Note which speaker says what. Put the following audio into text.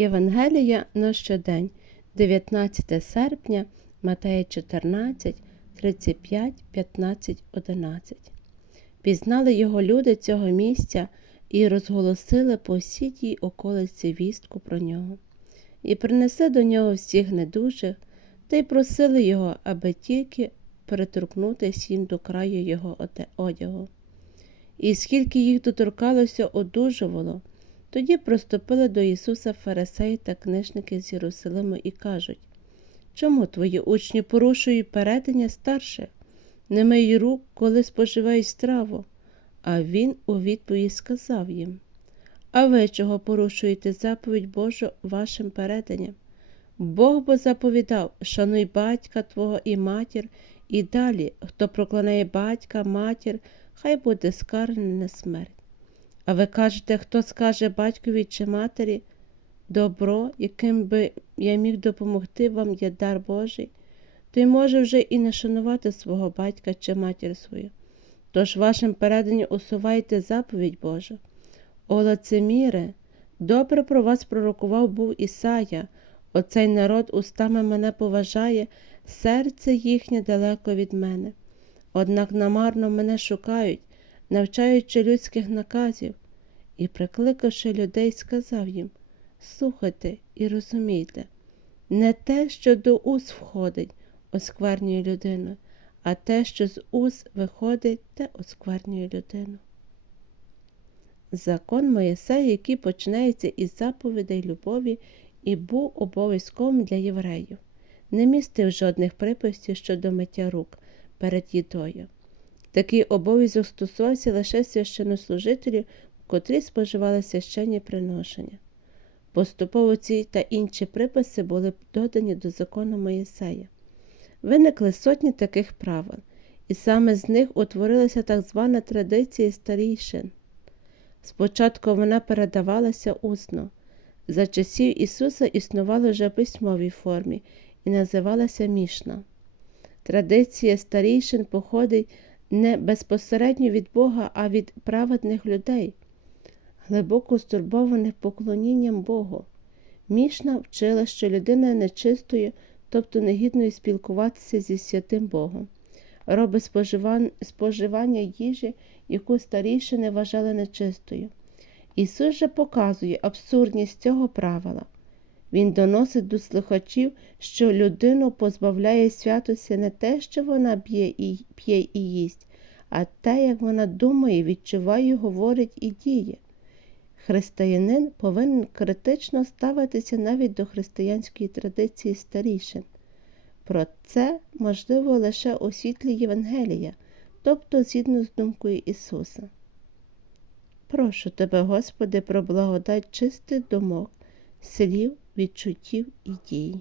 Speaker 1: Євангелія на щодень, 19 серпня, Матея 14, 35, 15, 11. Пізнали його люди цього місця і розголосили по всій тій околиці вістку про нього. І принесли до нього всіх недужих, та й просили його, аби тільки переторкнутися їм до краю його одягу. І скільки їх доторкалося, одужувало. Тоді приступили до Ісуса фарисеї та книжники з Єрусалиму і кажуть Чому твої учні порушують передання старше? Не мий рук, коли споживають страву. А він у відповідь сказав їм А ви чого порушуєте заповідь Божу вашим переданням? Бог бо заповідав шануй батька твого і матір, і далі, хто проклинає батька, матір, хай буде скарений на смерть. А ви кажете, хто скаже батькові чи матері, добро, яким би я міг допомогти вам є дар Божий, той може вже і не шанувати свого батька чи матір свою. Тож вашим переданням усувайте заповідь Божу. О лицеміре, добре про вас пророкував був Ісая, оцей народ устами мене поважає, серце їхнє далеко від мене. Однак намарно мене шукають, навчаючи людських наказів, і, прикликавши людей, сказав їм Слухайте і розумійте, не те, що до уст входить, осквернює людину, а те, що з уст виходить, те осквернює людину. Закон Моїсея, який починається із заповідей любові, і був обов'язковим для євреїв, не містив жодних приписів щодо миття рук перед їдою. Такий обов'язок стосувався лише священнослужителів, котрі споживали священні приношення. Поступово ці та інші приписи були додані до закону Моїсея. Виникли сотні таких правил, і саме з них утворилася так звана традиція старійшин. Спочатку вона передавалася усно. За часів Ісуса існувала вже в письмовій формі і називалася мішна. Традиція старійшин походить не безпосередньо від Бога, а від праведних людей, глибоко стурбованих поклонінням Богу. Мішна вчила, що людина нечистою, тобто негідною спілкуватися зі святим Богом, робить споживан- споживання їжі, яку старішини вважали нечистою. Ісус же показує абсурдність цього правила. Він доносить до слухачів, що людину позбавляє святості не те, що вона б'є і п'є і їсть, а те, як вона думає, відчуває, говорить і діє. Християнин повинен критично ставитися навіть до християнської традиції старішин. Про це можливо лише у світлі Євангелія, тобто згідно з думкою Ісуса. Прошу тебе, Господи, про благодать чистих думок, слів, відчуттів і дій.